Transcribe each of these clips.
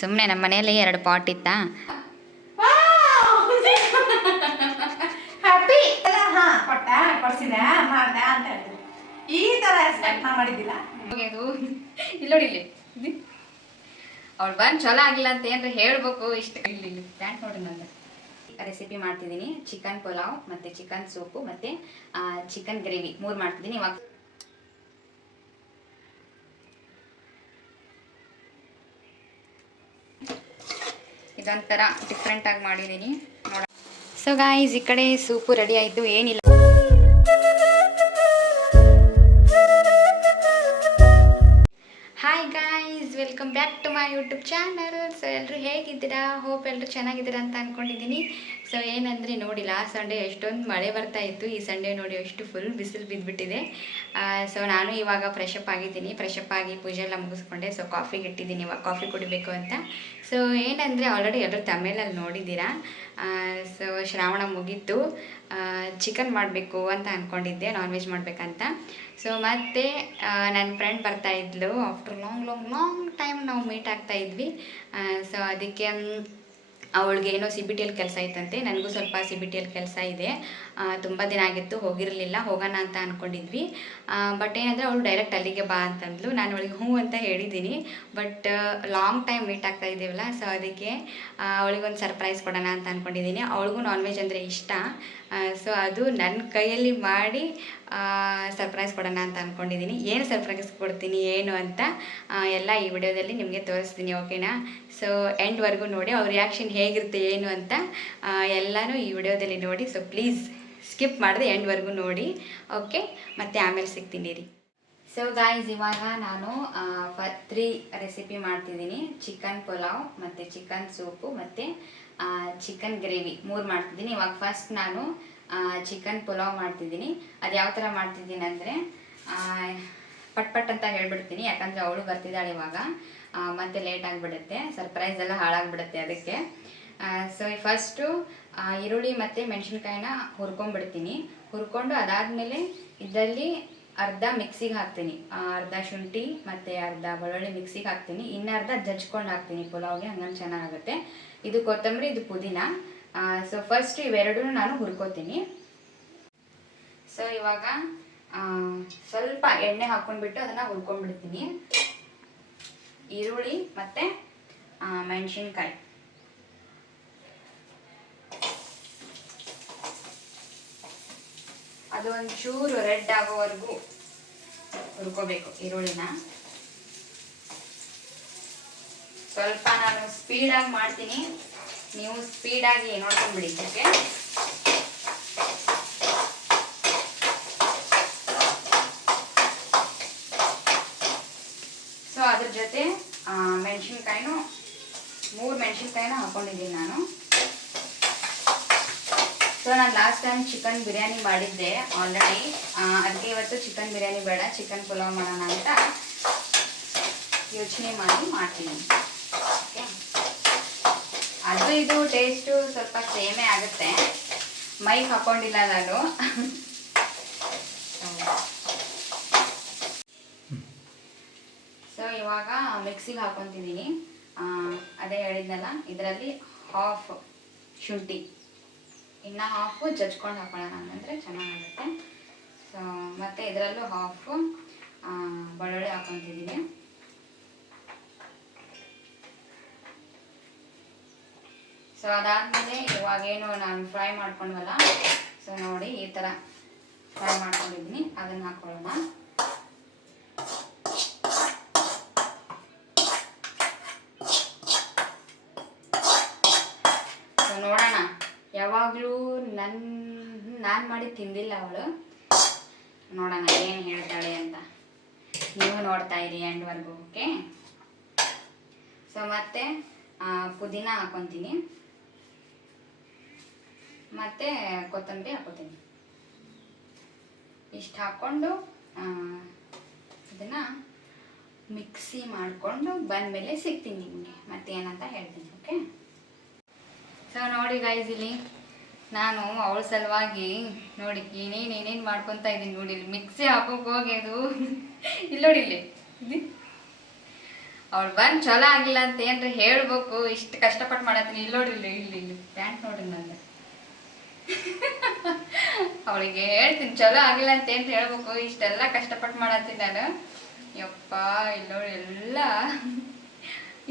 ಸುಮ್ಮನೆ ನಮ್ಮ ಮನೆಯಲ್ಲಿ 2 ಪಾಟ್ ಇತ್ತಾ. ಹ್ಯಾಪಿ ಕೊಟ್ಟ ಕೊಡ್ಸಿದ ಮಾಡ್ದ ಅಂತ ಹೇಳ್ತೀನಿ. ಈ ಥರ ಎಕ್ಸ್ಪೆಕ್ಟ್ ಮಾಡಿದ್ದಿಲ್ಲ. ಇಲ್ಲಿ ನೋಡಿ, ಇಲ್ಲಿ ಅವ್ಳು ಬಂದು ಚಲೋ ಆಗಿಲ್ಲ ಅಂತ ಏನಾರ ಹೇಳ್ಬೇಕು. ಇಷ್ಟ ಇಲ್ಲಿ ಪ್ಯಾಂಟ್ ನೋಡಿ. ನಾನು ರೆಸಿಪಿ ಮಾಡ್ತಿದ್ದೀನಿ. ಚಿಕನ್ ಪಲಾವ್ ಮತ್ತು ಚಿಕನ್ ಸೂಪು ಮತ್ತು ಚಿಕನ್ ಗ್ರೇವಿ 3 ಮಾಡ್ತಿದ್ದೀನಿ. ಇವಾಗ ಇದೊಂಥರ ಡಿಫ್ರೆಂಟಾಗಿ ಮಾಡಿದ್ದೀನಿ ನೋಡ. ಸೊ ಗಾಯ್ಸ್, ಈ ಕಡೆ ಸೂಪು ರೆಡಿ ಆಯಿತು. ಏನಿಲ್ಲ, hi guys, welcome back to my YouTube channel. So ಎಲ್ಲರೂ ಹೇಗಿದ್ದೀರಾ? ಹೋಪ್ ಎಲ್ಲರೂ ಚೆನ್ನಾಗಿದ್ದೀರಾ ಅಂತ ಅಂದ್ಕೊಂಡಿದ್ದೀನಿ. ಸೊ ಏನಂದರೆ ನೋಡಿ, ಲಾಸ್ಟ್ ಸಂಡೇ ಎಷ್ಟೊಂದು ಮಳೆ ಬರ್ತಾ ಇತ್ತು. ಈ ಸಂಡೇ ನೋಡಿ ಎಷ್ಟು ಫುಲ್ ಬಿಸಿಲು ಬಿದ್ದುಬಿಟ್ಟಿದೆ. ಸೊ ನಾನು ಇವಾಗ ಫ್ರೆಶಪ್ ಆಗಿದ್ದೀನಿ. ಫ್ರೆಶಪ್ ಆಗಿ ಪೂಜೆ ಎಲ್ಲ ಮುಗಿಸ್ಕೊಂಡೆ. ಸೊ ಕಾಫಿಗೆ ಇಟ್ಟಿದ್ದೀನಿ, ಇವಾಗ ಕಾಫಿ ಕುಡಿಬೇಕು ಅಂತ. ಸೊ ಏನಂದರೆ ಆಲ್ರೆಡಿ ಎಲ್ಲರೂ ತಮಿಳಲ್ಲಿ ನೋಡಿದ್ದೀರಾ. ಸೊ ಶ್ರಾವಣ ಮುಗೀತು, ಚಿಕನ್ ಮಾಡಬೇಕು ಅಂತ ಅಂದ್ಕೊಂಡಿದ್ದೆ, ನಾನ್ ವೆಜ್ ಮಾಡಬೇಕಂತ. ಸೊ ಮತ್ತು ನನ್ನ ಫ್ರೆಂಡ್ ಬರ್ತಾಯಿದ್ಲು. ಆಫ್ಟರ್ ಲಾಂಗ್ ಟೈಮ್ ನಾವು ಮೀಟ್ ಆಗ್ತಾಯಿದ್ವಿ. ಸೊ ಅದಕ್ಕೆ ಅವಳಿಗೆ ಏನೋ CBTL ಕೆಲಸ ಇತ್ತಂತೆ. ನನಗೂ ಸ್ವಲ್ಪ CBTL ಕೆಲಸ ಇದೆ. ತುಂಬ ದಿನ ಆಗಿತ್ತು, ಹೋಗಿರಲಿಲ್ಲ. ಹೋಗೋಣ ಅಂತ ಅಂದ್ಕೊಂಡಿದ್ವಿ. ಬಟ್ ಏನಂದರೆ ಅವಳು ಡೈರೆಕ್ಟ್ ಅಲ್ಲಿಗೆ ಬಾ ಅಂತಂದ್ಲು. ನಾನು ಅವಳಿಗೆ ಹ್ಞೂ ಅಂತ ಹೇಳಿದ್ದೀನಿ. ಬಟ್ ಲಾಂಗ್ ಟೈಮ್ ಮೀಟ್ ಆಗ್ತಾ ಇದ್ದೀವಲ್ಲ, ಸೊ ಅದಕ್ಕೆ ಅವಳಿಗೊಂದು ಸರ್ಪ್ರೈಸ್ ಕೊಡೋಣ ಅಂತ ಅಂದ್ಕೊಂಡಿದ್ದೀನಿ. ಅವಳಿಗೂ ನಾನ್ ವೆಜ್ ಅಂದರೆ ಇಷ್ಟ. ಸೊ ಅದು ನನ್ನ ಕೈಯಲ್ಲಿ ಮಾಡಿ ಸರ್ಪ್ರೈಸ್ ಕೊಡೋಣ ಅಂತ ಅಂದ್ಕೊಂಡಿದ್ದೀನಿ. ಏನು ಸರ್ಪ್ರೈಸ್ ಕೊಡ್ತೀನಿ ಏನು ಅಂತ ಎಲ್ಲ ಈ ವಿಡಿಯೋದಲ್ಲಿ ನಿಮಗೆ ತೋರಿಸ್ತೀನಿ, ಓಕೆನಾ? ಸೊ ಎಂಡ್ವರೆಗೂ ನೋಡಿ, ಅವ್ರ ರಿಯಾಕ್ಷನ್ ಹೇಗಿರುತ್ತೆ ಏನು ಅಂತ ಎಲ್ಲನೂ ಈ ವಿಡಿಯೋದಲ್ಲಿ ನೋಡಿ. ಸೊ ಪ್ಲೀಸ್ ಸ್ಕಿಪ್ ಮಾಡಿದೆ ಎಂಡ್ವರೆಗೂ ನೋಡಿ, ಓಕೆ? ಮತ್ತು ಆಮೇಲೆ ಸಿಗ್ತೀನಿ ರೀ. ಸೊ ಗಾಯ್ಸ್, ಇವಾಗ ನಾನು 3 ರೆಸಿಪಿ ಮಾಡ್ತಿದ್ದೀನಿ. ಚಿಕನ್ ಪಲಾವ್ ಮತ್ತು ಚಿಕನ್ ಸೂಪು ಮತ್ತು ಚಿಕನ್ ಗ್ರೇವಿ 3 ಮಾಡ್ತಿದ್ದೀನಿ. ಇವಾಗ ಫಸ್ಟ್ ನಾನು ಚಿಕನ್ ಪಲಾವ್ ಮಾಡ್ತಿದ್ದೀನಿ. ಅದು ಯಾವ ಥರ ಮಾಡ್ತಿದ್ದೀನಿ ಅಂದರೆ ಪಟ್ ಅಂತ ಹೇಳ್ಬಿಡ್ತೀನಿ, ಯಾಕಂದರೆ ಅವಳು ಬರ್ತಿದ್ದಾಳೆ ಇವಾಗ. ಮತ್ತು ಲೇಟ್ ಆಗಿಬಿಡುತ್ತೆ, ಸರ್ಪ್ರೈಸ್ ಎಲ್ಲ ಹಾಳಾಗಿಬಿಡುತ್ತೆ ಅದಕ್ಕೆ. ಸೊ ಫಸ್ಟು ಈರುಳ್ಳಿ ಮತ್ತು ಮೆಣಸಿನ್ಕಾಯಿನ ಹುರ್ಕೊಂಡ್ಬಿಡ್ತೀನಿ. ಹುರ್ಕೊಂಡು ಅದಾದಮೇಲೆ ಇದರಲ್ಲಿ ಅರ್ಧ ಮಿಕ್ಸಿಗೆ ಹಾಕ್ತೀನಿ, ಅರ್ಧ ಶುಂಠಿ ಮತ್ತು ಅರ್ಧ ಬೆಳ್ಳುಳ್ಳಿ ಮಿಕ್ಸಿಗೆ ಹಾಕ್ತೀನಿ. ಇನ್ನರ್ಧ ಜಜ್ಕೊಂಡು ಹಾಕ್ತೀನಿ ಪಲಾವ್ಗೆ, ಹಂಗಂಗೆ ಚೆನ್ನಾಗಾಗುತ್ತೆ. ಇದು ಕೊತ್ತಂಬರಿ, ಇದು ಪುದೀನ. ಸೊ ಫಸ್ಟ್ ಇವೆರಡೂ ನಾನು ಹುರ್ಕೋತೀನಿ. ಸೊ ಇವಾಗ ಸ್ವಲ್ಪ ಎಣ್ಣೆ ಹಾಕ್ಕೊಂಡ್ಬಿಟ್ಟು ಅದನ್ನು ಹುರ್ಕೊಂಡ್ಬಿಡ್ತೀನಿ. ಈರುಳ್ಳಿ ಮತ್ತು ಮೆಣಸಿನ್ಕಾಯಿ ಅದು ಒಂಚೂರು ರೆಡ್ ಆಗೋವರೆಗೂ ಹುರ್ಕೋಬೇಕು ಈರುಳ್ಳಿನ. ಸ್ವಲ್ಪ ನಾನು ಸ್ಪೀಡಾಗಿ ಮಾಡ್ತೀನಿ, ನೀವು ಸ್ಪೀಡಾಗಿ ನೋಡ್ಕೊಂಡ್ಬಿಡಿ. ಓಕೆ? ಸೊ ಅದ್ರ ಜೊತೆ ಮೆಣಸಿನ್ಕಾಯಿನೂ 3 ಮೆಣಸಿನ್ಕಾಯಿನ ಹಾಕ್ಕೊಂಡಿದ್ದೀನಿ ನಾನು. ಸೊ ನಾನು ಲಾಸ್ಟ್ ಟೈಮ್ ಚಿಕನ್ ಬಿರಿಯಾನಿ ಮಾಡಿದ್ದೆ ಆಲ್ರೆಡಿ. ಅದಕ್ಕೆ ಇವತ್ತು ಚಿಕನ್ ಬಿರಿಯಾನಿ ಬೇಡ, ಚಿಕನ್ ಪಲಾವ್ ಮಾಡೋಣ ಅಂತ ಯೋಚನೆ ಮಾಡಿ ಮಾಡ್ತೀನಿ. ಓಕೆ? ಅದು ಇದು ಟೇಸ್ಟು ಸ್ವಲ್ಪ ಸೇಮೇ ಆಗುತ್ತೆ. ಮೈಕ್ ಹಾಕ್ಕೊಂಡಿಲ್ಲ ನಾನು. ಸೊ ಇವಾಗ ಮಿಕ್ಸಿಗೆ ಹಾಕ್ಕೊತಿದ್ದೀನಿ. ಅದೇ ಹೇಳಿದ್ನಲ್ಲ, ಇದರಲ್ಲಿ ಹಾಫ್ ಶುಂಠಿ, ಇನ್ನು ಹಾಫು ಜಜ್ಕೊಂಡು ಹಾಕೊಳ್ಳೋಣ, ಅಂದರೆ ಚೆನ್ನಾಗಾಗುತ್ತೆ. ಸೊ ಮತ್ತು ಇದರಲ್ಲೂ ಹಾಫು ಬೆಳ್ಳುಳ್ಳಿ ಹಾಕ್ಕೊತಿದ್ದೀನಿ. ಸೊ ಅದಾದಮೇಲೆ ಇವಾಗೇನು ನಾನು ಫ್ರೈ ಮಾಡ್ಕೊಂಡ್ವಲ್ಲ, ಸೊ ನೋಡಿ ಈ ಥರ ಫ್ರೈ ಮಾಡ್ಕೊಂಡಿದ್ದೀನಿ, ಅದನ್ನು ಹಾಕ್ಕೊಳ್ಳೋಣ. ಸೊ ನೋಡೋಣ, ಯಾವಾಗಲೂ ನಾನು ಮಾಡಿ ತಿಂದಿಲ್ಲ ಅವಳು. ನೋಡೋಣ ಏನು ಹೇಳ್ತಾಳೆ ಅಂತ. ನೀವು ನೋಡ್ತಾ ಇರಿ ಎಂಡ್ವರೆಗೂ, ಓಕೆ? ಸೊ ಮತ್ತೆ ಪುದೀನ ಹಾಕ್ಕೊತೀನಿ ಮತ್ತು ಕೊತ್ತಂಬರಿ ಹಾಕ್ಕೊತೀನಿ. ಇಷ್ಟು ಹಾಕ್ಕೊಂಡು ಇದನ್ನು ಮಿಕ್ಸಿ ಮಾಡಿಕೊಂಡು ಬಂದಮೇಲೆ ಸಿಗ್ತೀನಿ ನಿಮಗೆ, ಮತ್ತೇನಂತ ಹೇಳ್ತೀನಿ, ಓಕೆ? ಸೊ ನೋಡಿ ಗೈಸ್, ಇಲ್ಲಿ ನಾನು ಅವಳ ಸಲುವಾಗಿ ನೋಡಿ ಏನೇನು ಮಾಡ್ಕೊತಾ ಇದ್ದೀನಿ ನೋಡಿ. ಇಲ್ಲಿ ಮಿಕ್ಸಿ ಹಾಕೋಕೆ ಹೋಗಿ ಅದು ಇಲ್ಲಿ ನೋಡಿ, ಇಲ್ಲಿ ಅವ್ಳು ಬಂದು ಚಲೋ ಆಗಿಲ್ಲ ಅಂತ ಏನ್ರಿ ಹೇಳ್ಬೇಕು. ಇಷ್ಟು ಕಷ್ಟಪಟ್ಟು ಮಾಡತ್ತೀನಿ. ಇಲ್ಲಿ ನೋಡ್ರಿ, ಇಲ್ಲಿ ಪ್ಯಾಂಟ್ ನೋಡ್ರಿ ನಂದು. ಅವಳಿಗೆ ಹೇಳ್ತೀನಿ ಚಲೋ ಆಗಿಲ್ಲ ಅಂತ ಏನ್ ಹೇಳ್ಬೇಕು. ಇಷ್ಟೆಲ್ಲ ಕಷ್ಟಪಟ್ಟು ಮಾಡತ್ತೀನಿ ನಾನು. ಯಪ್ಪ ಇಲ್ಲಿ ನೋಡಿ ಎಲ್ಲ.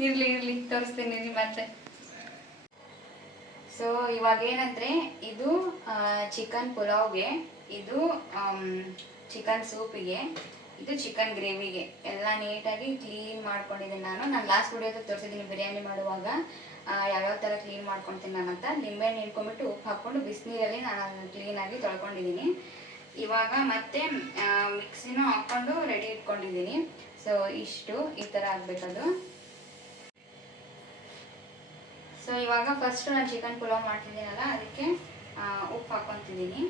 ಇರ್ಲಿ ತೋರಿಸ್ತೀನಿ ಮತ್ತೆ. ಸೊ ಇವಾಗ ಏನಂದ್ರೆ ಇದು ಚಿಕನ್ ಪುಲಾವ್ಗೆ, ಇದು ಚಿಕನ್ ಸೂಪಿಗೆ, ಇದು ಚಿಕನ್ ಗ್ರೇವಿಗೆ ಎಲ್ಲ ನೀಟಾಗಿ ಕ್ಲೀನ್ ಮಾಡ್ಕೊಂಡಿದ್ದೀನಿ ನಾನು ಲಾಸ್ಟ್ ವಿಡಿಯೋದಲ್ಲಿ ತೋರಿಸಿದ್ದೀನಿ ಬಿರಿಯಾನಿ ಮಾಡುವಾಗ ಯಾವ್ಯಾವ ಥರ ಕ್ಲೀನ್ ಮಾಡ್ಕೊತೀನಿ ನಾನಂತ. ನಿಂಬೆಹಣ್ಣು ಹಿಂಡ್ಕೊಂಡ್ಬಿಟ್ಟು ಉಪ್ಪು ಹಾಕ್ಕೊಂಡು ಬಿಸಿನೀರಲ್ಲಿ ನಾನು ಅದನ್ನು ಕ್ಲೀನಾಗಿ ತೊಳ್ಕೊಂಡಿದ್ದೀನಿ. ಇವಾಗ ಮತ್ತೆ ಮಿಕ್ಸಿನೂ ಹಾಕ್ಕೊಂಡು ರೆಡಿ ಇಟ್ಕೊಂಡಿದ್ದೀನಿ. ಸೊ ಇಷ್ಟು ಈ ಥರ ಆಗಬೇಕದು. ಸೊ ಇವಾಗ ಫಸ್ಟ್ ನಾನು ಚಿಕನ್ ಪುಲಾವ್ ಮಾಡ್ತಿದ್ದೀನಲ್ಲ, ಅದಕ್ಕೆ ಉಪ್ಪು ಹಾಕ್ಕೊತಿದ್ದೀನಿ.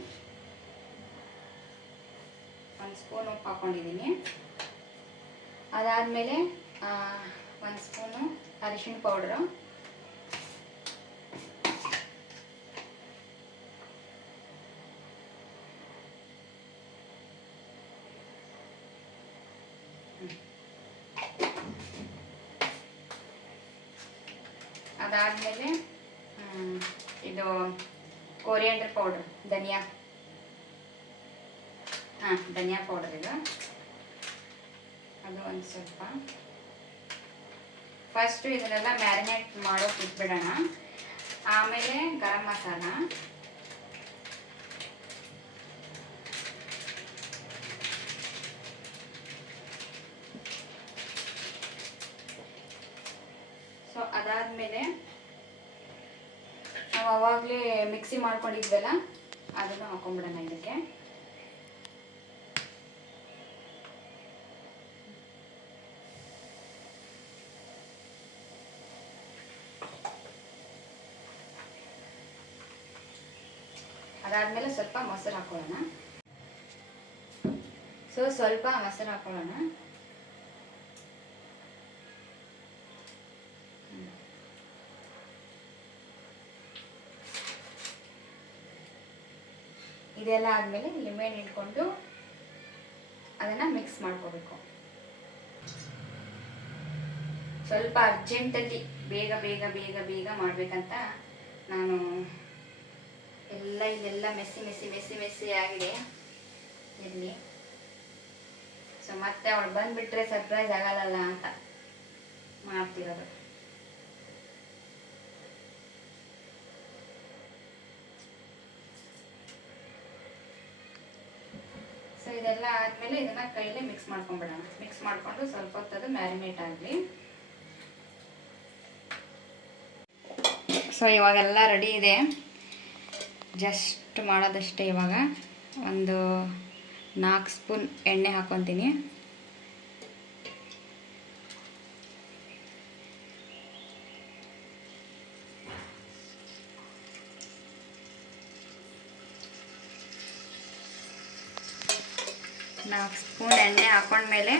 1 ಸ್ಪೂನ್ ಉಪ್ಪು ಹಾಕ್ಕೊಂಡಿದ್ದೀನಿ. ಅದಾದಮೇಲೆ 1 ಸ್ಪೂನು ಅರಿಶಿಣ ಪೌಡ್ರು, ಅದಾದಮೇಲೆ ಇದು ಕೊರಿಯಾಂಡರ್ ಪೌಡ್ರ್, ಧನಿಯಾ ಪೌಡರ್ ಇದು, ಅದು ಒಂದು ಸ್ವಲ್ಪ. ಫಸ್ಟು ಇದನ್ನೆಲ್ಲ ಮ್ಯಾರಿನೇಟ್ ಮಾಡೋಕೆ ಇಟ್ಬಿಡೋಣ. ಆಮೇಲೆ ಗರಂ ಮಸಾಲ, ಸೊ ಅದಾದಮೇಲೆ ನಾವು ಅವಾಗಲೇ ಮಿಕ್ಸಿ ಮಾಡ್ಕೊಂಡಿದ್ವಲ್ಲ ಅದನ್ನು ಹಾಕೊಂಡ್ಬಿಡೋಣ ಇದಕ್ಕೆ. ಅದಾದಮೇಲೆ ಸ್ವಲ್ಪ ಮೊಸರು ಹಾಕೊಳ್ಳೋಣ. ಸ್ವಲ್ಪ ಮೊಸರು ಹಾಕೊಳ್ಳೋಣ. ಇದೆಲ್ಲ ಆದಮೇಲೆ ಲಿಂಬೆಹಣ್ಣು ಇಟ್ಕೊಂಡು ಅದನ್ನು ಮಿಕ್ಸ್ ಮಾಡ್ಕೋಬೇಕು. ಸ್ವಲ್ಪ ಅರ್ಜೆಂಟಲ್ಲಿ ಬೇಗ ಮಾಡಬೇಕಂತ ನಾನು ಇದೆಲ್ಲ ಮೆಸ್ಸಿ ಆಗಿದೆ ಇರಲಿ. ಸೊ ಮತ್ತೆ ಅವಳು ಬಂದುಬಿಟ್ರೆ ಸರ್ಪ್ರೈಸ್ ಆಗಲ್ಲ ಅಂತ ಮಾಡ್ತಿರೋದು. ಸೊ ಇದೆಲ್ಲ ಆದಮೇಲೆ ಇದನ್ನು ಕೈಲೇ ಮಿಕ್ಸ್ ಮಾಡ್ಕೊಂಡ್ಬಿಡೋಣ. ಮಿಕ್ಸ್ ಮಾಡಿಕೊಂಡು ಸ್ವಲ್ಪ ಹೊತ್ತದು ಮ್ಯಾರಿನೇಟ್ ಆಗಲಿ. ಸೊ ಇವಾಗೆಲ್ಲ ರೆಡಿ ಇದೆ, ಜಸ್ಟ್ ಮಾಡೋದಷ್ಟೇ. ಇವಾಗ ಒಂದು 4 ಸ್ಪೂನ್ ಎಣ್ಣೆ ಹಾಕ್ಕೊತೀನಿ. ಎಣ್ಣೆ ಹಾಕೊಂಡ್ಮೇಲೆ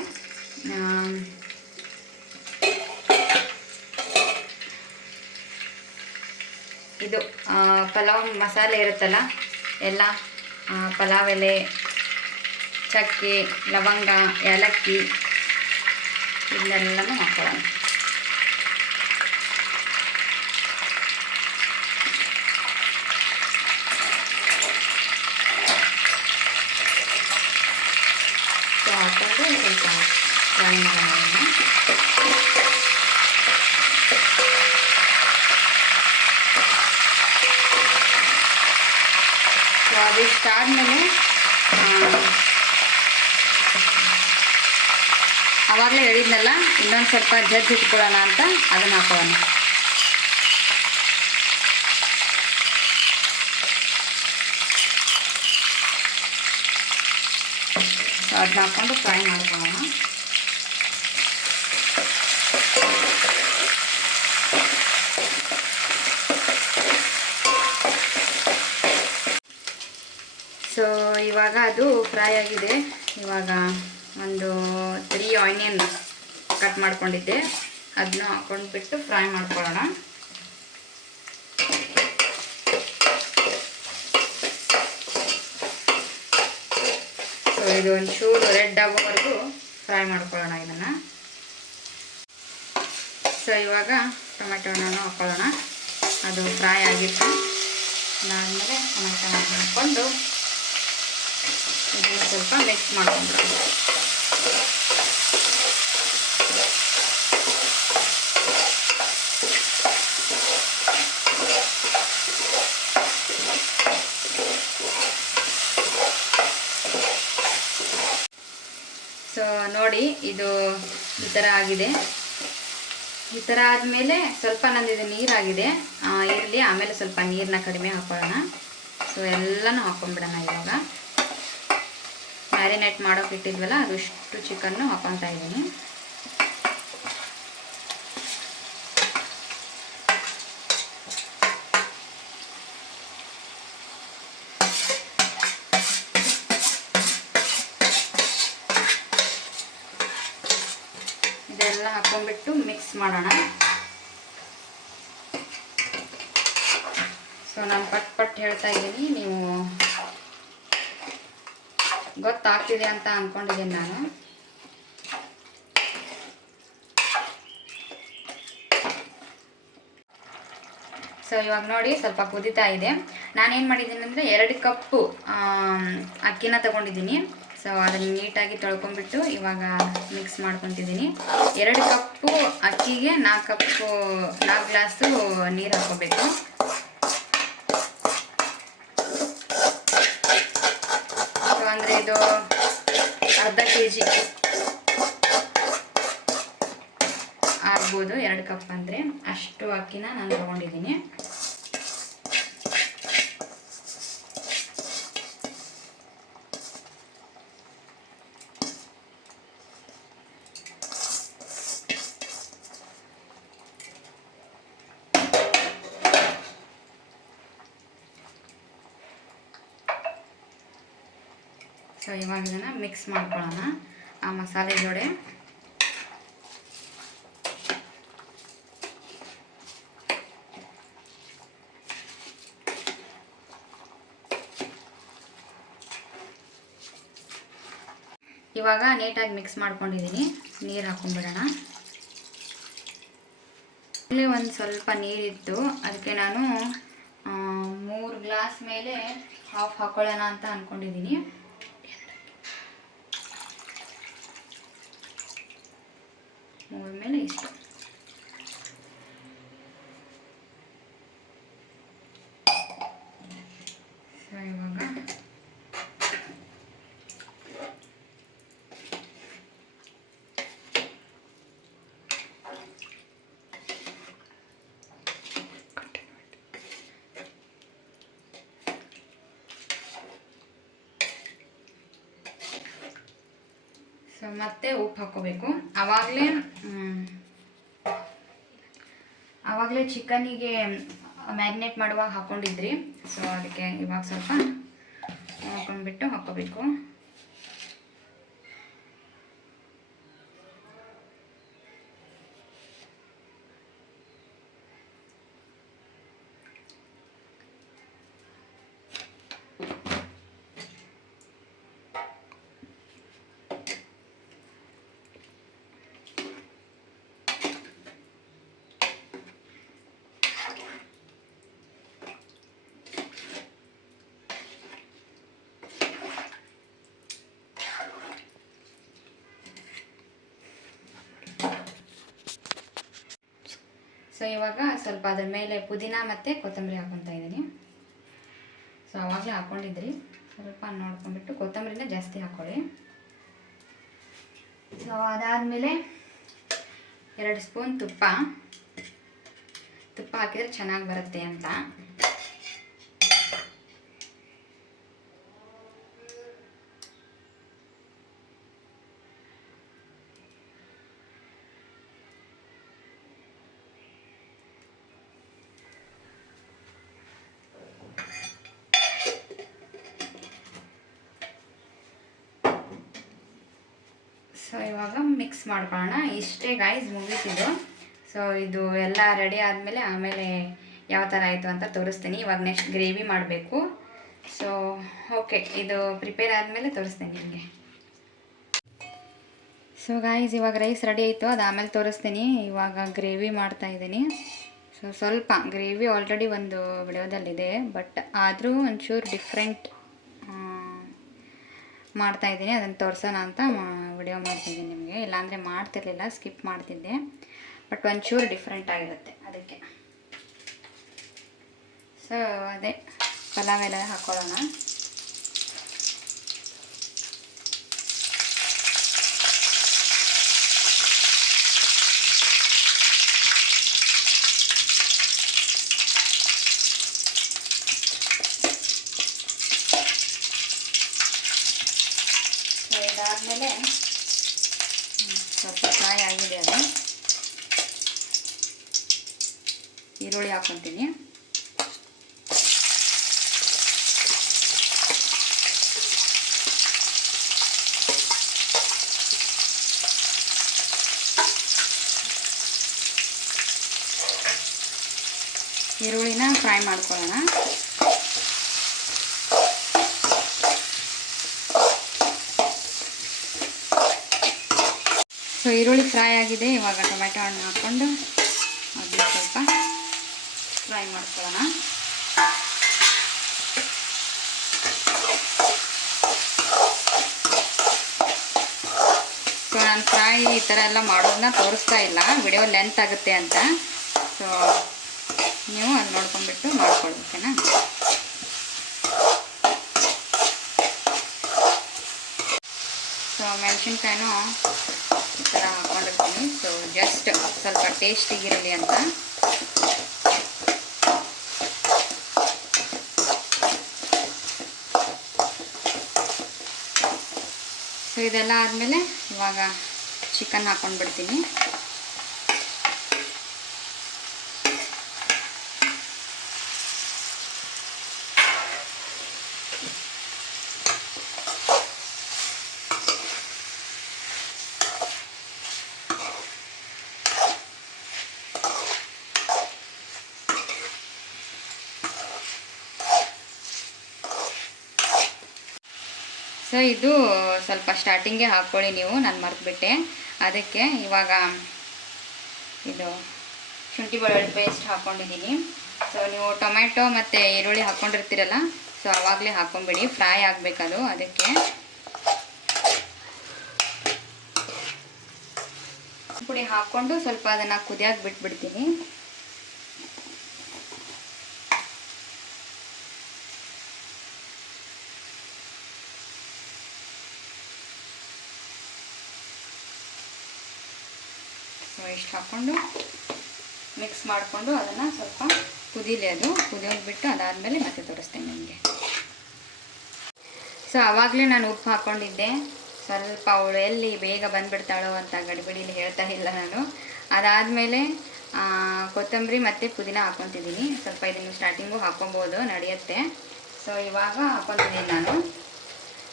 ಇದು ಪಲಾವ್ ಮಸಾಲೆ ಇರುತ್ತಲ್ಲ, ಎಲ್ಲ ಪಲಾವ್ ಎಲೆ, ಚಕ್ಕೆ, ಲವಂಗ, ಏಲಕ್ಕಿ ಇದನ್ನೆಲ್ಲನೂ ಹಾಕೊಳ್ಳೋಣ. ಸೊ ಹಾಕೊಂಡು ಸ್ವಲ್ಪ ಫ್ರೈ ಮಾಡೋಣ. ಸೊ ಅದಿಷ್ಟಾದ್ಮೇಲೆ ಆವಾಗಲೇ ಹೇಳಿದ್ನಲ್ಲ, ಇನ್ನೊಂದು ಸ್ವಲ್ಪ ಇಟ್ಕೊಳ್ಳೋಣ ಅಂತ ಅದನ್ನು ಹಾಕೋಣ. ಸೊ ಅದನ್ನ ಹಾಕ್ಕೊಂಡು ಫ್ರೈ ಮಾಡ್ಕೊಳ್ಳೋಣ. ಸೊ ಇವಾಗ ಅದು ಫ್ರೈ ಆಗಿದೆ. ಇವಾಗ ಒಂದು 3 ಆನಿಯನ್ ಕಟ್ ಮಾಡ್ಕೊಂಡಿದ್ದೆ, ಅದನ್ನು ಹಾಕೊಂಡ್ಬಿಟ್ಟು ಫ್ರೈ ಮಾಡ್ಕೊಳ್ಳೋಣ. ಸೊ ಇದು ಒಂಚೂರು ರೆಡ್ ಆಗೋವರೆಗೂ ಫ್ರೈ ಮಾಡ್ಕೊಳ್ಳೋಣ ಇದನ್ನು. ಸೊ ಇವಾಗ ಟೊಮೆಟೊನ ಹಾಕ್ಕೊಳ್ಳೋಣ. ಅದು ಫ್ರೈ ಆಗಿತ್ತು. ಅದಾದಮೇಲೆ ಟೊಮೆಟೊನ ಹಾಕ್ಕೊಂಡು ಇದನ್ನು ಸ್ವಲ್ಪ ಮಿಕ್ಸ್ ಮಾಡ್ಕೊಂಡ್ಬಿಡೋಣ. ಸೊ ನೋಡಿ, ಇದು ಈ ಥರ ಆಗಿದೆ. ಈ ಥರ ಆದಮೇಲೆ ಸ್ವಲ್ಪ ನಂದಿದು ನೀರಾಗಿದೆ, ಇರಲಿ. ಆಮೇಲೆ ಸ್ವಲ್ಪ ನೀರನ್ನ ಕಡಿಮೆ ಹಾಕೊಳ್ಳೋಣ. ಸೊ ಎಲ್ಲನೂ ಹಾಕ್ಕೊಂಡ್ಬಿಡೋಣ. ಇವಾಗ ಮ್ಯಾರಿನೇಟ್ ಮಾಡೋಕೆ ಇಟ್ಟಿದ್ವಲ್ಲ, ಅದಷ್ಟು ಚಿಕನ್ನು ಹಾಕ್ಕೊತಾ ಇದ್ದೀನಿ. ಇದೆಲ್ಲ ಹಾಕೊಂಡ್ಬಿಟ್ಟು ಮಿಕ್ಸ್ ಮಾಡೋಣ. ಸೊ ನಾನು ಪಟ್ ಹೇಳ್ತಾ ಇದ್ದೀನಿ, ನೀವು ಗೊತ್ತಾಗ್ತಿದೆ ಅಂತ ಅಂದ್ಕೊಂಡಿದ್ದೀನಿ ನಾನು. ಸೊ ಇವಾಗ ನೋಡಿ ಸ್ವಲ್ಪ ಕುದೀತಾ ಇದೆ. ನಾನೇನು ಮಾಡಿದ್ದೀನಿ ಅಂದರೆ 2 ಕಪ್ಪು ಅಕ್ಕಿನ ತೊಗೊಂಡಿದ್ದೀನಿ. ಸೊ ಅದನ್ನು ನೀಟಾಗಿ ತೊಳ್ಕೊಂಡ್ಬಿಟ್ಟು ಇವಾಗ ಮಿಕ್ಸ್ ಮಾಡ್ಕೊತಿದ್ದೀನಿ. 2 ಕಪ್ಪು ಅಕ್ಕಿಗೆ 4 ಗ್ಲಾಸು ನೀರು ಹಾಕ್ಕೋಬೇಕು. ಸೊ ಅಂದರೆ ಇದು ಅರ್ಧ kg ಆಗ್ಬೋದು. 2 ಕಪ್ ಅಂದರೆ ಅಷ್ಟು ಅಕ್ಕಿನ ನಾನು ತೊಗೊಂಡಿದ್ದೀನಿ. ಸೊ ಇವಾಗ ಇದನ್ನು ಮಿಕ್ಸ್ ಮಾಡ್ಕೊಳ್ಳೋಣ ಆ ಮಸಾಲೆ ಜೋಡೆ. ಇವಾಗ ನೀಟಾಗಿ ಮಿಕ್ಸ್ ಮಾಡ್ಕೊಂಡಿದ್ದೀನಿ. ನೀರು ಹಾಕ್ಕೊಂಡ್ಬಿಡೋಣ. ಇಲ್ಲಿ ಒಂದು ಸ್ವಲ್ಪ ನೀರಿತ್ತು, ಅದಕ್ಕೆ ನಾನು 3 ಗ್ಲಾಸ್ ಮೇಲೆ ಹಾಫ್ ಹಾಕ್ಕೊಳ್ಳೋಣ ಅಂತ ಅಂದ್ಕೊಂಡಿದ್ದೀನಿ. ಮೇಲೆ ಇಷ್ಟು. ಸೊ ಇವಾಗ ಸೊ ಮತ್ತೆ ಉಪ್ಪು ಹಾಕ್ಕೋಬೇಕು. ಆವಾಗಲೇ ಚಿಕನಿಗೆ ಮ್ಯಾರಿನೇಟ್ ಮಾಡುವಾಗ ಹಾಕ್ಕೊಂಡಿದ್ರಿ. ಸೊ ಅದಕ್ಕೆ ಇವಾಗ ಸ್ವಲ್ಪ ಹಾಕ್ಕೊಂಡ್ಬಿಟ್ಟು ಹಾಕ್ಕೋಬೇಕು. ಸೊ ಇವಾಗ ಸ್ವಲ್ಪ ಅದ್ರ ಮೇಲೆ ಪುದೀನ ಮತ್ತು ಕೊತ್ತಂಬರಿ ಹಾಕ್ಕೊತಾ ಇದ್ದೀನಿ. ಸೊ ಆವಾಗಲೇ ಹಾಕ್ಕೊಂಡಿದ್ರಿ, ಸ್ವಲ್ಪ ನೋಡ್ಕೊಂಡ್ಬಿಟ್ಟು ಕೊತ್ತಂಬರಿನ ಜಾಸ್ತಿ ಹಾಕ್ಕೊಳ್ಳಿ. ಸೊ ಅದಾದಮೇಲೆ 2 ಸ್ಪೂನ್ ತುಪ್ಪ ಹಾಕಿದರೆ ಚೆನ್ನಾಗಿ ಬರುತ್ತೆ ಅಂತ. ಸೊ ಇವಾಗ ಮಿಕ್ಸ್ ಮಾಡ್ಕೊಳ್ಳೋಣ. ಇಷ್ಟೇ ಗಾಯ್ಸ್, ಮುಗೀತಿದ್ದು. ಸೊ ಇದು ಎಲ್ಲ ರೆಡಿ ಆದಮೇಲೆ ಆಮೇಲೆ ಯಾವ ಥರ ಆಯಿತು ಅಂತ ತೋರಿಸ್ತೀನಿ. ಇವಾಗ ನೆಕ್ಸ್ಟ್ ಗ್ರೇವಿ ಮಾಡಬೇಕು. ಸೊ ಓಕೆ, ಇದು ಪ್ರಿಪೇರ್ ಆದಮೇಲೆ ತೋರಿಸ್ತೀನಿ ನಿಮಗೆ. ಸೊ ಗಾಯ್ಸ್ ಇವಾಗ ರೈಸ್ ರೆಡಿ ಆಯಿತು, ಅದು ಆಮೇಲೆ ತೋರಿಸ್ತೀನಿ. ಇವಾಗ ಗ್ರೇವಿ ಮಾಡ್ತಾಯಿದ್ದೀನಿ. ಸೊ ಸ್ವಲ್ಪ ಗ್ರೇವಿ ಆಲ್ರೆಡಿ ಒಂದು ವಿಡಿಯೋದಲ್ಲಿದೆ, ಬಟ್ ಆದರೂ ಒಂಚೂರು ಡಿಫ್ರೆಂಟ್ ಮಾಡ್ತಾಯಿದ್ದೀನಿ. ಅದನ್ನು ತೋರಿಸೋಣ ಅಂತ ವಿಡಿಯೋ ಮಾಡ್ತಿದ್ದೀನಿ ನಿಮಗೆ. ಇಲ್ಲಾಂದರೆ ಮಾಡ್ತಿರ್ಲಿಲ್ಲ, ಸ್ಕಿಪ್ ಮಾಡ್ತಿದ್ದೆ. ಬಟ್ ಒಂಚೂರು ಡಿಫ್ರೆಂಟ್ ಆಗಿರುತ್ತೆ ಅದಕ್ಕೆ. ಸೊ ಅದೇ ಪಲಾವ್ ಎಲ್ಲ ಹಾಕ್ಕೊಳ್ಳೋಣ. ಇದಾದಮೇಲೆ ಸ್ವಲ್ಪ ಫ್ರೈ ಆಗಿದೆ, ಅದು ಈರುಳ್ಳಿ ಹಾಕ್ಕೊತೀನಿ. ಈರುಳ್ಳಿನ ಫ್ರೈ ಮಾಡ್ಕೊಳ್ಳೋಣ. ಸೊ ಈರುಳ್ಳಿ ಫ್ರೈ ಆಗಿದೆ. ಇವಾಗ ಟೊಮೆಟೊ ಹಣ್ಣು ಹಾಕ್ಕೊಂಡು ಅದನ್ನ ಸ್ವಲ್ಪ ಫ್ರೈ ಮಾಡ್ಕೊಳ್ಳೋಣ. ಸೊ ನಾನು ಫ್ರೈ ಈ ಥರ ಎಲ್ಲ ಮಾಡೋದನ್ನ ತೋರಿಸ್ತಾ ಇಲ್ಲ, ವಿಡಿಯೋ ಲೆಂತ್ ಆಗುತ್ತೆ ಅಂತ. ಸೊ ನೀವು ಅದು ನೋಡ್ಕೊಂಡ್ಬಿಟ್ಟು ಮಾಡ್ಕೊಳ್ಬೇಕೇನಾ. ಸೊ ಮೆಣಸಿನ್ಕಾಯಿನೂ ಈ ಥರ ಹಾಕ್ಕೊಂಡಿರ್ತೀನಿ. ಸೊ ಜಸ್ಟ್ ಸ್ವಲ್ಪ ಟೇಸ್ಟಿಗಿರಲಿ ಅಂತ. ಸೊ ಇದೆಲ್ಲ ಆದಮೇಲೆ ಇವಾಗ ಚಿಕನ್ ಹಾಕ್ಕೊಂಡ್ಬಿಡ್ತೀನಿ. ಸೊ ಇದು ಸ್ವಲ್ಪ ಸ್ಟಾರ್ಟಿಂಗೇ ಹಾಕ್ಕೊಳ್ಳಿ ನೀವು, ನಾನು ಮರೆತುಬಿಟ್ಟೆ. ಅದಕ್ಕೆ ಇವಾಗ ಇದು ಶುಂಠಿ ಬೆಳ್ಳುಳ್ಳಿ ಪೇಸ್ಟ್ ಹಾಕ್ಕೊಂಡಿದ್ದೀನಿ. ಸೊ ನೀವು ಟೊಮೆಟೊ ಮತ್ತು ಈರುಳ್ಳಿ ಹಾಕ್ಕೊಂಡಿರ್ತೀರಲ್ಲ, ಸೊ ಆವಾಗಲೇ ಹಾಕ್ಕೊಂಬಿಡಿ, ಫ್ರೈ ಆಗಬೇಕದು. ಅದಕ್ಕೆ ಪುಡಿ ಹಾಕ್ಕೊಂಡು ಸ್ವಲ್ಪ ಅದನ್ನು ಕುದಿಯಾಗಿ ಬಿಟ್ಬಿಡ್ತೀನಿ. ಸೊ ಇಷ್ಟು ಹಾಕ್ಕೊಂಡು ಮಿಕ್ಸ್ ಮಾಡಿಕೊಂಡು ಅದನ್ನು ಸ್ವಲ್ಪ ಕುದೀಲಿ, ಅದು ಕುದಿಯೋದು ಬಿಟ್ಟು ಅದಾದಮೇಲೆ ಮತ್ತೆ ತೋರಿಸ್ತೇನೆ ನಿಮಗೆ. ಸೊ ಆವಾಗಲೇ ನಾನು ಉಪ್ಪು ಹಾಕ್ಕೊಂಡಿದ್ದೆ. ಸ್ವಲ್ಪ ಅವಳು ಎಲ್ಲಿ ಬೇಗ ಬಂದುಬಿಡ್ತಾಳೋ ಅಂತ ಗಡಿಬಿಡಿಲಿ ಹೇಳ್ತಾ ಇಲ್ಲ ನಾನು. ಅದಾದಮೇಲೆ ಕೊತ್ತಂಬರಿ ಮತ್ತು ಪುದೀನ ಹಾಕ್ಕೊತಿದ್ದೀನಿ. ಸ್ವಲ್ಪ ಇದನ್ನು ಸ್ಟಾರ್ಟಿಂಗು ಹಾಕ್ಕೊಬೋದು, ನಡೆಯುತ್ತೆ. ಸೊ ಇವಾಗ ಹಾಕ್ಕೊತಿದ್ದೀನಿ ನಾನು.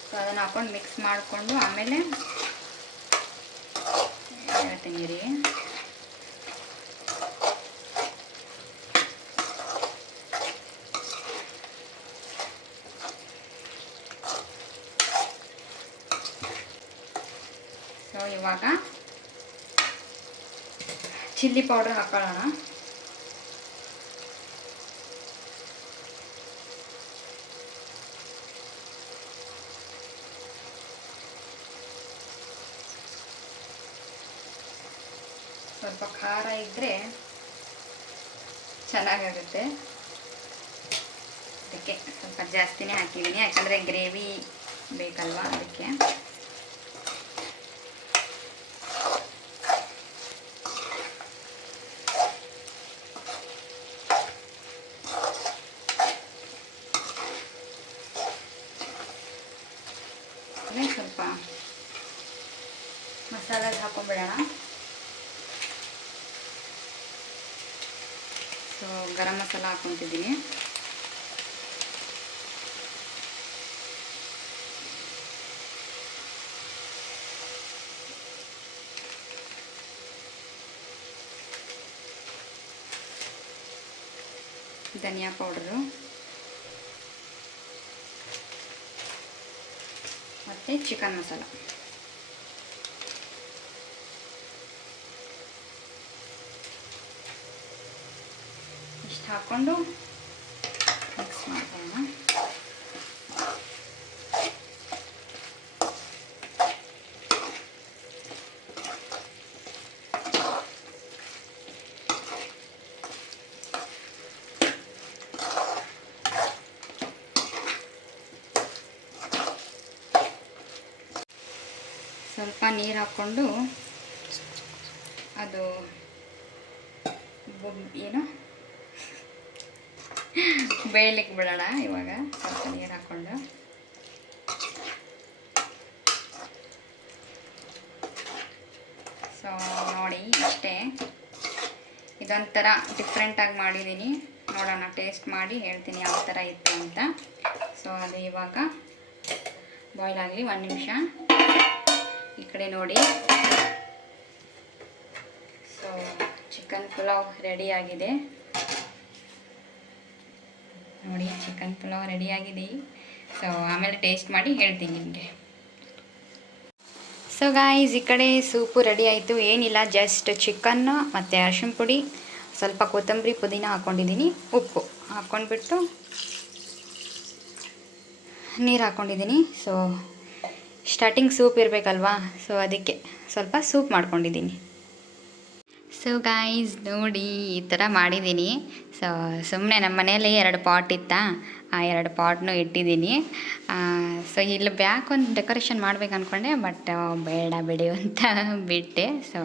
ಸೊ ಅದನ್ನು ಹಾಕ್ಕೊಂಡು ಮಿಕ್ಸ್ ಮಾಡಿಕೊಂಡು ಆಮೇಲೆ ಹೇಳ್ತೀನಿ ರೀ. ಸೊ ಇವಾಗ ಚಿಲ್ಲಿ ಪೌಡರ್ ಹಾಕೊಳ್ಳೋಣ. ಸ್ವಲ್ಪ ಖಾರ ಇದ್ದರೆ ಚೆನ್ನಾಗಾಗುತ್ತೆ, ಅದಕ್ಕೆ ಸ್ವಲ್ಪ ಜಾಸ್ತಿನೇ ಹಾಕಿದ್ದೀನಿ, ಯಾಕಂದರೆ ಗ್ರೇವಿ ಬೇಕಲ್ವಾ ಅದಕ್ಕೆ. ಸ್ವಲ್ಪ ಮಸಾಲೆ ಹಾಕೊಂಡ್ಬಿಡೋಣ. ಸೊ ಗರಂ ಮಸಾಲ ಹಾಕ್ಕೊತಿದ್ದೀನಿ. ಧನಿಯಾ ಪೌಡರು ಮತ್ತು ಚಿಕನ್ ಮಸಾಲ. ಹಾಕ್ಕೊಂಡು ಮಿಕ್ಸ್ ಮಾಡ್ಕೊಳ್ಳೋಣ. ಸ್ವಲ್ಪ ನೀರು ಹಾಕ್ಕೊಂಡು ಅದು ಏನು ಬೇಯಲಿಕ್ಕೆ ಬಿಡೋಣ. ಇವಾಗ ಸ್ವಲ್ಪ ನೀರು ಹಾಕ್ಕೊಂಡು ಸೊ ನೋಡಿ ಅಷ್ಟೇ. ಇದೊಂಥರ ಡಿಫ್ರೆಂಟಾಗಿ ಮಾಡಿದ್ದೀನಿ, ನೋಡೋಣ ಟೇಸ್ಟ್ ಮಾಡಿ ಹೇಳ್ತೀನಿ ಯಾವ ಥರ ಇತ್ತು ಅಂತ. ಸೊ ಅದು ಇವಾಗ ಬಾಯ್ಲ್ ಆಗಲಿ 1 ನಿಮಿಷ. ಈ ಕಡೆ ನೋಡಿ, ಸೊ ಚಿಕನ್ ಪುಲಾವ್ ರೆಡಿಯಾಗಿದೆ ನೋಡಿ. ಚಿಕನ್ ಪುಲಾವ್ ರೆಡಿಯಾಗಿದೆ. ಸೊ ಆಮೇಲೆ ಟೇಸ್ಟ್ ಮಾಡಿ ಹೇಳ್ತೀನಿ ನಿಮಗೆ. ಸೊ ಗಾಯ್ಸ್, ಈ ಕಡೆ ಸೂಪು ರೆಡಿ ಆಯಿತು. ಏನಿಲ್ಲ, ಜಸ್ಟ್ ಚಿಕನ್ನು ಮತ್ತು ಅರಿಶಿನ ಪುಡಿ, ಸ್ವಲ್ಪ ಕೊತ್ತಂಬರಿ ಪುದೀನ ಹಾಕ್ಕೊಂಡಿದ್ದೀನಿ, ಉಪ್ಪು ಹಾಕ್ಕೊಂಡ್ಬಿಟ್ಟು ನೀರು ಹಾಕ್ಕೊಂಡಿದ್ದೀನಿ. ಸೊ ಸ್ಟಾರ್ಟಿಂಗ್ ಸೂಪ್ ಇರಬೇಕಲ್ವಾ, ಸೊ ಅದಕ್ಕೆ ಸ್ವಲ್ಪ ಸೂಪ್ ಮಾಡ್ಕೊಂಡಿದ್ದೀನಿ. ಸೊ ಗಾಯ್ಸ್ ನೋಡಿ, ಈ ಥರ ಮಾಡಿದ್ದೀನಿ. ಸೊ ಸುಮ್ಮನೆ ನಮ್ಮ ಮನೆಯಲ್ಲಿ 2 ಪಾಟ್ ಇತ್ತಾ, ಆ 2 ಪಾಟ್ನೂ ಇಟ್ಟಿದ್ದೀನಿ. ಸೊ ಇಲ್ಲಿ ಬ್ಯಾಕ್ ಒಂದು ಡೆಕೋರೇಷನ್ ಮಾಡ್ಬೇಕು ಅಂದ್ಕೊಂಡೆ, ಬಟ್ ಬೇಡ ಬಿಡಿ ಅಂತ ಬಿಟ್ಟೆ. ಸೊ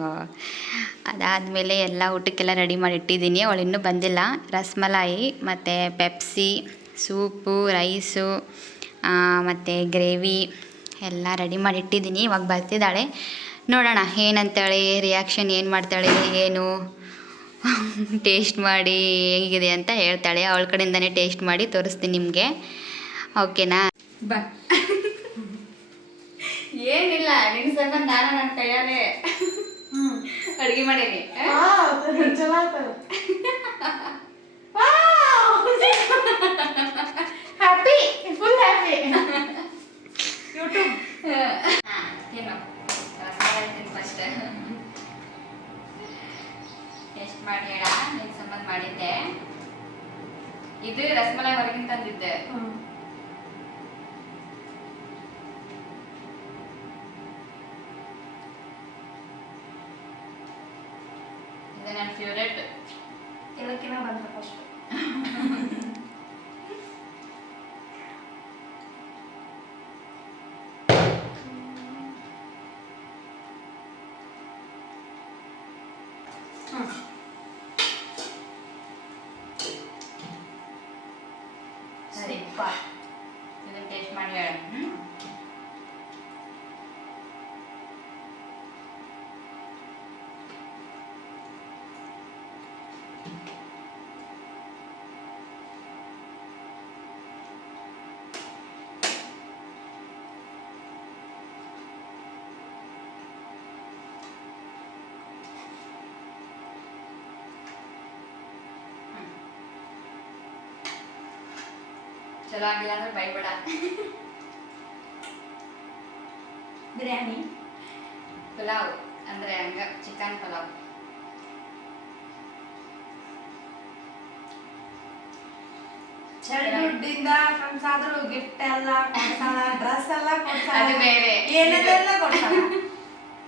ಅದಾದಮೇಲೆ ಎಲ್ಲ ಊಟಕ್ಕೆಲ್ಲ ರೆಡಿ ಮಾಡಿ ಇಟ್ಟಿದ್ದೀನಿ. ಅವಳು ಇನ್ನೂ ಬಂದಿಲ್ಲ. ರಸ್ಮಲಾಯಿ ಮತ್ತು ಪೆಪ್ಸಿ, ಸೂಪು, ರೈಸು ಮತ್ತು ಗ್ರೇವಿ ಎಲ್ಲ ರೆಡಿ ಮಾಡಿ ಇಟ್ಟಿದ್ದೀನಿ. ಇವಾಗ ಬರ್ತಿದ್ದಾಳೆ, ನೋಡೋಣ ಏನಂತಾಳೆ, ರಿಯಾಕ್ಷನ್ ಏನು ಮಾಡ್ತಾಳೆ, ಏನು ಟೇಸ್ಟ್ ಮಾಡಿ ಹೇಗಿದೆ ಅಂತ ಹೇಳ್ತಾಳೆ. ಅವಳ ಕಡೆಯಿಂದನೇ ಟೇಸ್ಟ್ ಮಾಡಿ ತೋರಿಸ್ತೀನಿ ನಿಮಗೆ, ಓಕೆನಾ? ಬಾ. ಏನಿಲ್ಲ, ನಿನ್ನ ಸಂಬಂಧ ನಾನು ನನ್ನ ಕೈಯಾರೆ ಅಡುಗೆ ಮಾಡೀನಿ. Happy, full happy. ಯೂಟ್ಯೂಬ್ ಏನು ಫಸ್ಟ್ ಟೇಸ್ಟ್ ಮಾಡಿ ಹೇಳ. ನಿನ್ನ ಸಂಬಂಧ ಮಾಡಿದ್ದೆ. ಇದು ರಸಮಲಾಯಿ ಹೊರಗಿನ ತಂದಿದ್ದೆ. ಇದು ನನ್ನ ಫೇವ್ರೇಟ್. ಎಲ್ಲಕ್ಕಿಂತ ಬಂತ ಫಸ್ಟ್. ಸರಿ, ಇದನ್ನ ಟೇಸ್ಟ್ ಮಾಡಿ ಹೇಳ. ಚಲೋ ಆಗಿಲ್ಲ ಅಂದ್ರೆ ಬೈಬೇಡ. ಬಿರಿಯಾನಿ ಪುಲಾವ್ ಅಂದರೆ ಹಂಗ ಚಿಕನ್ ಪುಲಾವ್. ಚೈಲ್ಡ್ಹುಡ್ಡಿಂದ ಫ್ರೆಂಡ್ಸ್ ಆದ್ರೂ ಗಿಫ್ಟ್ ಎಲ್ಲ ಕೊಡ್ತಾಳ, ಡ್ರೆಸ್ ಎಲ್ಲ ಕೊಡ್ತಾಳ, ಅದು ಬೇರೆ. ಏನೇನೆಲ್ಲ ಕೊಡ್ತಾಳ.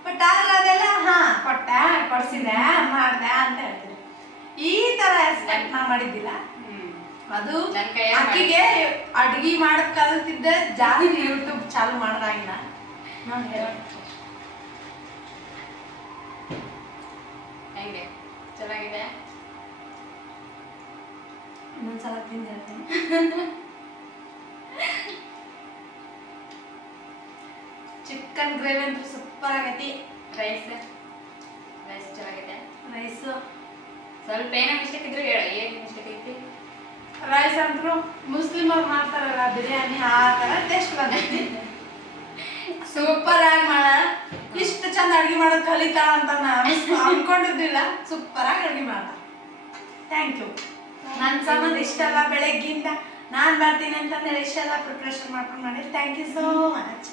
ಬಟ್ ಆದ್ರೆ ಅದೆಲ್ಲ ಕೊಟ್ಟೆ, ಕೊಡ್ಸಿದೆ, ಮಾಡ್ದೆ ಅಂತ ಹೇಳ್ತೀನಿ. ಈ ತರ ಎಕ್ಸ್ಪೆಕ್ಟ್ ನಾ ಮಾಡಿದ್ದಿಲ್ಲ. ಅದು ಅಕ್ಕಿಗೆ ಅಡ್ಗಿ ಮಾಡಕ್ ಕಲ್ತಿದ್ದೆ ಜಾಸ್ತಿ ಯೂಟ್ಯೂಬ್ ಚಾಲು ಮಾಡ್ದಾಗಿನ. ಹೆಂಗೆ ಚೆನ್ನಾಗಿದೆ? ಇನ್ನೊಂದ್ಸಲ ತಿಂದು ಹೇಳ್ತೀನಿ. ಚಿಕನ್ ಗ್ರೇವಿ ಅಂತೂ ಸೂಪರ್ ಆಗೈತಿ. ರೈಸ್ ಚೆನ್ನಾಗಿದೆ. ರೈಸು ಸ್ವಲ್ಪ ಏನೋ ಮಿಸ್ಟೇಕ್ ಇದ್ರೆ ಹೇಳ. ಏನು ಮಿಸ್ಟೇಕ್ ಐತಿ? ರೈಸ್ ಅಂತೂ ಮುಸ್ಲಿಮರು ಮಾಡ್ತಾರಲ್ಲ ಬಿರಿಯಾನಿ, ಆ ಥರ ಟೇಸ್ಟ್ ಬಂದೈತಿ. ಸೂಪರ್ ಆಗಿ ಮಾಡ. ಇಷ್ಟು ಚಂದ ಅಡ್ಗೆ ಮಾಡೋದು ಕಲಿತಾಳ ಅಂತ ನಾನು ಅನ್ಕೊಂಡಿದ್ದಿಲ್ಲ. ಸೂಪರ್ ಆಗಿ ಅಡ್ಗೆ ಮಾಡ. Thank you. ನನ್ನ ಸಂಬಂಧ ಇಷ್ಟೆಲ್ಲ ಬೆಳಗ್ಗಿಂದ ನಾನು ಬರ್ತೀನಿ ಅಂತಂದ್ರೆ ಇಷ್ಟೆಲ್ಲ ಪ್ರಿಪ್ರೇಷನ್ ಮಾಡ್ಕೊಂಡು ಮಾಡಿರಿ. Thank you so much.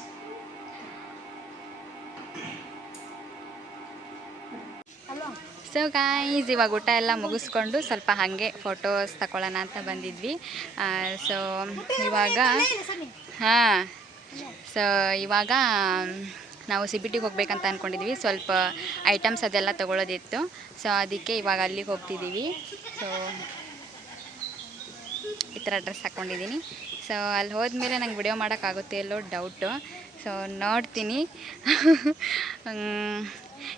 So guys ಇವಾಗ ಊಟ ಎಲ್ಲ ಮುಗಿಸ್ಕೊಂಡು ಸ್ವಲ್ಪ ಹಾಗೆ ಫೋಟೋಸ್ ತಗೊಳ್ಳೋಣ ಅಂತ ಬಂದಿದ್ವಿ. ಸೊ ಇವಾಗ ಇವಾಗ ನಾವು CBTಗೆ ಹೋಗ್ಬೇಕಂತ ಅಂದ್ಕೊಂಡಿದ್ವಿ. ಸ್ವಲ್ಪ ಐಟಮ್ಸ್ ಅದೆಲ್ಲ ತೊಗೊಳೋದಿತ್ತು. ಸೊ ಅದಕ್ಕೆ ಇವಾಗ ಅಲ್ಲಿಗೆ ಹೋಗ್ತಿದ್ದೀವಿ. ಸೊ ಈ ಥರ ಡ್ರೆಸ್ ಹಾಕ್ಕೊಂಡಿದ್ದೀನಿ. ಸೊ ಅಲ್ಲಿ ಹೋದ್ಮೇಲೆ ನಂಗೆ ವಿಡಿಯೋ ಮಾಡೋಕ್ಕಾಗುತ್ತೆ ಎಲ್ಲೋ ಡೌಟು. ಸೊ ನೋಡ್ತೀನಿ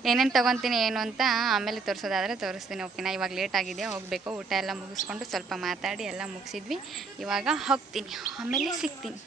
ಏನೇನು ತೊಗೊತೀನಿ ಏನು ಅಂತ ಆಮೇಲೆ ತೋರಿಸೋದಾದರೆ ತೋರಿಸ್ತೀನಿ. ಓಕೆನಾ? ಇವಾಗ ಲೇಟ್ ಆಗಿದೆ, ಹೋಗಬೇಕು. ಊಟ ಎಲ್ಲ ಮುಗಿಸ್ಕೊಂಡು ಸ್ವಲ್ಪ ಮಾತಾಡಿ ಎಲ್ಲ ಮುಗಿಸಿದ್ವಿ. ಇವಾಗ ಹೋಗ್ತೀನಿ, ಆಮೇಲೆ ಸಿಗ್ತೀನಿ.